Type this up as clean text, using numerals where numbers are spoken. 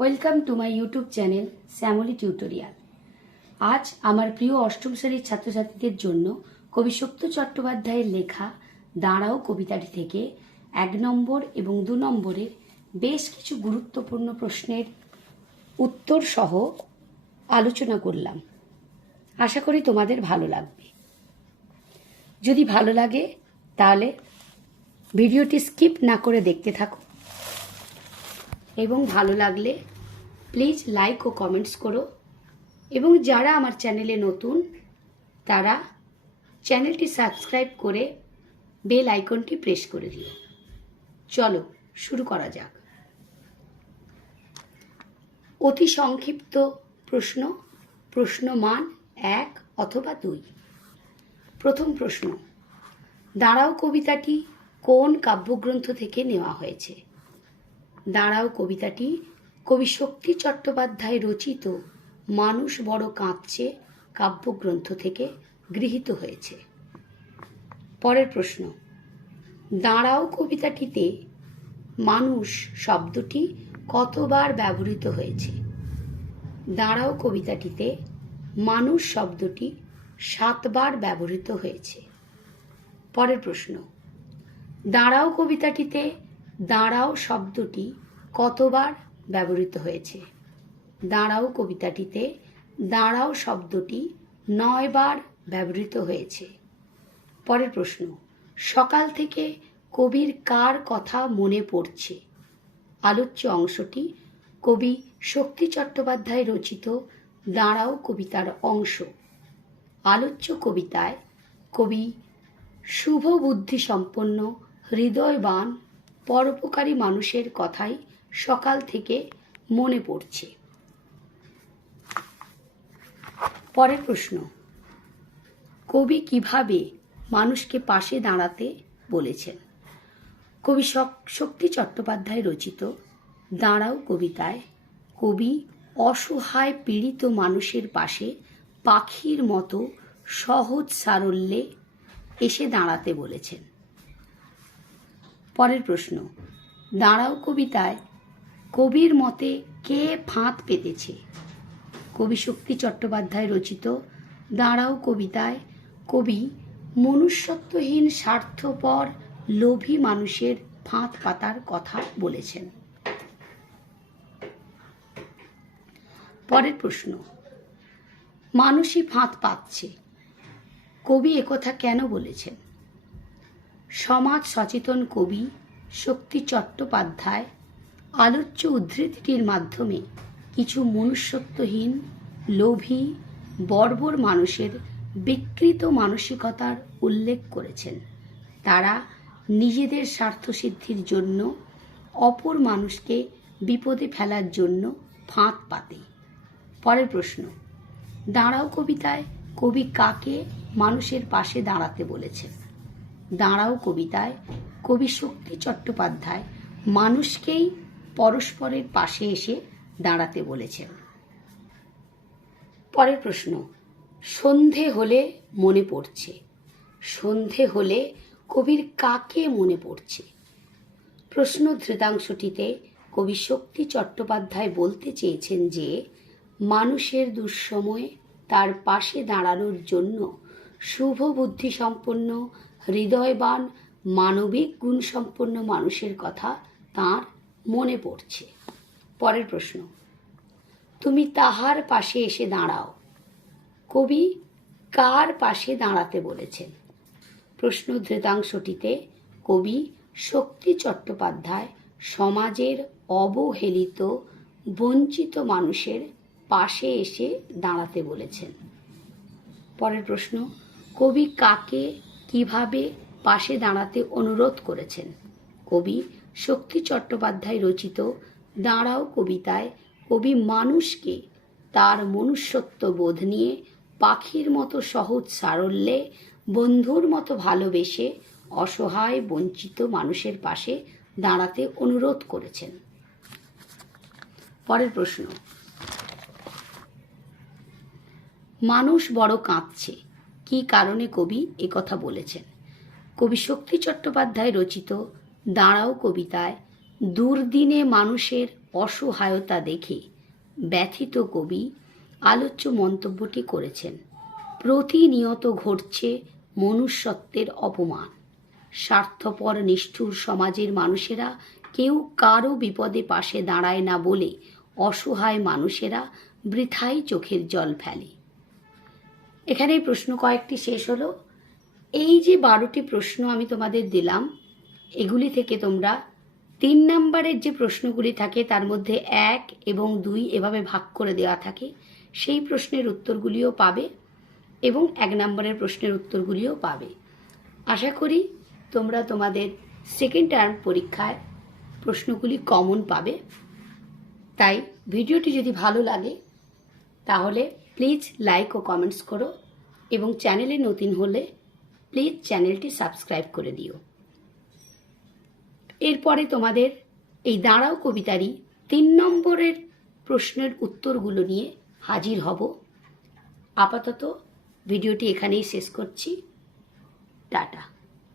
Welcome to my YouTube channel Shyamali tutorial. আজ আমার প্রিয় অষ্টম শ্রেণীর ছাত্রছাত্রীদের জন্য কবি শক্তি চট্টোপাধ্যায়ের লেখা দাঁড়াও কবিতাটি থেকে 1 নম্বর এবং 2 নম্বরের বেশ কিছু গুরুত্বপূর্ণ প্রশ্নের উত্তর সহ আলোচনা করলাম। আশা করি তোমাদের ভালো লাগবে। যদি ভালো লাগে তাহলে ভিডিওটি স্কিপ না করে দেখতে থাকো এবং ভালো লাগলে প্লিজ লাইক ও কমেন্টস করো এবং যারা আমার চ্যানেলে নতুন তারা চ্যানেলটি সাবস্ক্রাইব করে বেল আইকনটি প্রেস করে দিও। চলো শুরু করা যাক। অতি সংক্ষিপ্ত প্রশ্ন মান 1 অথবা 2। প্রথম প্রশ্ন, দাঁড়াও কবিতাটি কোন কাব্যগ্রন্থ থেকে নেওয়া হয়েছে? দাঁড়াও কবিতাটি কবি শক্তি চট্টোপাধ্যায় রচিত মানুষ বড় কাঁদছে কাব্যগ্রন্থ থেকে গৃহীত হয়েছে। পরের প্রশ্ন, দাঁড়াও কবিতাটিতে মানুষ শব্দটি কতবার ব্যবহৃত হয়েছে? দাঁড়াও কবিতাটিতে মানুষ শব্দটি 7 বার ব্যবহৃত হয়েছে। পরের প্রশ্ন, দাঁড়াও কবিতাটিতে দাঁড়াও শব্দটি কতবার ব্যবহৃত হয়েছে? দাঁড়াও কবিতাটিতে দাঁড়াও শব্দটি 9 বার ব্যবহৃত হয়েছে। পরের প্রশ্ন, সকাল থেকে কবির কার কথা মনে পড়ছে? আলোচ্য অংশটি কবি শক্তি চট্টোপাধ্যায় রচিত দাঁড়াও কবিতার অংশ। আলোচ্য কবিতায় কবি শুভ বুদ্ধি সম্পন্ন হৃদয়বান পরোপকারী মানুষের কথাই সকাল থেকে মনে পড়ছে। পরের প্রশ্ন, কবি কিভাবে মানুষকে পাশে দাঁড়াতে বলেছেন? কবি শক্তি চট্টোপাধ্যায় রচিত দাঁড়াও কবিতায় কবি অসহায় পীড়িত মানুষের পাশে পাখির মতো সহজ সারল্যে এসে দাঁড়াতে বলেছেন। পরের প্রশ্ন, দাঁড়াও কবিতায় কবির মতে কে ফাঁদ পেতেছে? কবি শক্তি চট্টোপাধ্যায় রচিত দাঁড়াও কবিতায় কবি মনুষ্যত্বহীন স্বার্থপর লোভী মানুষের ফাঁদ পাতার কথা বলেছেন। পরের প্রশ্ন, মানুষই ফাঁদ পাচ্ছে, কবি একথা কেন বলেছেন? সমাজ সচেতন কবি শক্তি চট্টোপাধ্যায় আলোচ্য উদ্ধৃতিটির মাধ্যমে কিছু মনুষ্যত্বহীন লোভী বর্বর মানুষের বিকৃত মানসিকতার উল্লেখ করেছেন। তারা নিজেদের স্বার্থসিদ্ধির জন্য অপর মানুষকে বিপদে ফেলার জন্য ফাঁদ পাতে। পরের প্রশ্ন, দাঁড়াও কবিতায় কবি কাকে মানুষের পাশে দাঁড়াতে বলেছেন? দাঁড়াও কবিতায় কবি শক্তি চট্টোপাধ্যায় মানুষকেই পরস্পরের পাশে এসে দাঁড়াতে বলেছেন। পরের প্রশ্ন, সন্ধে হলে মনে পড়ছে। সন্ধে হলে কবির কাকে মনে পড়ছে? প্রশ্ন ধৃতাংশটিতে কবি শক্তি চট্টোপাধ্যায় বলতে চেয়েছেন যে মানুষের দুঃসময়ে তার পাশে দাঁড়ানোর জন্য শুভ বুদ্ধি সম্পন্ন হৃদয়বান মানবিক গুণসম্পন্ন মানুষের কথা তাঁর মনে পড়ছে। পরের প্রশ্ন, তুমি তাহার পাশে এসে দাঁড়াও, কবি কার পাশে দাঁড়াতে বলেছেন? প্রশ্ন ধৃতাংশটিতে কবি শক্তি চট্টোপাধ্যায় সমাজের অবহেলিত বঞ্চিত মানুষের পাশে এসে দাঁড়াতে বলেছেন। পরের প্রশ্ন, কবি কাকে কিভাবে পাশে দাঁড়াতে অনুরোধ করেছেন? কবি শক্তি চট্টোপাধ্যায় রচিত দাঁড়াও কবিতায় কবি মানুষকে তার মনুষ্যত্ব বোধ নিয়ে পাখির মতো সহজ সারল্যে বন্ধুর মতো ভালোবেসে অসহায় বঞ্চিত মানুষের পাশে দাঁড়াতে অনুরোধ করেছেন। পরের প্রশ্ন, মানুষ বড় কাঁদছে, কি কারণে কবি একথা বলেছেন? কবি শক্তি চট্টোপাধ্যায় রচিত দাঁড়াও কবিতায় দুর্দিনে মানুষের অসহায়তা দেখে ব্যথিত কবি আলোচ্য মন্তব্যটি করেছেন। প্রতিনিয়ত ঘটছে মনুষ্যত্বের অপমান। স্বার্থপর নিষ্ঠুর সমাজের মানুষেরা কেউ কারো বিপদে পাশে দাঁড়ায় না বলে অসহায় মানুষেরা বৃথাই চোখের জল ফেলে। এখানে প্রশ্ন কয়েকটি শেষ হলো। এই যে 12টি প্রশ্ন আমি তোমাদের দিলাম, এগুলি থেকে তোমরা 3 নম্বরের যে প্রশ্নগুলি থাকে তার মধ্যে 1 এবং 2 এভাবে ভাগ করে দেওয়া থাকে, সেই প্রশ্নের উত্তরগুলিও পাবে এবং 1 নম্বরের প্রশ্নের উত্তরগুলিও পাবে। আশা করি তোমরা তোমাদের সেকেন্ড টার্ম পরীক্ষায় প্রশ্নগুলি কমন পাবে। তাই ভিডিওটি যদি ভালো লাগে তাহলে প্লিজ লাইক ও কমেন্টস করো এবং চ্যানেলে নতুন হলে প্লিজ চ্যানেলটি সাবস্ক্রাইব করে দিও। এরপরে তোমাদের এই দাঁড়াও কবিতারই 3 নম্বরের প্রশ্নের উত্তরগুলো নিয়ে হাজির হব। আপাতত ভিডিওটি এখানেই শেষ করছি। টাটা।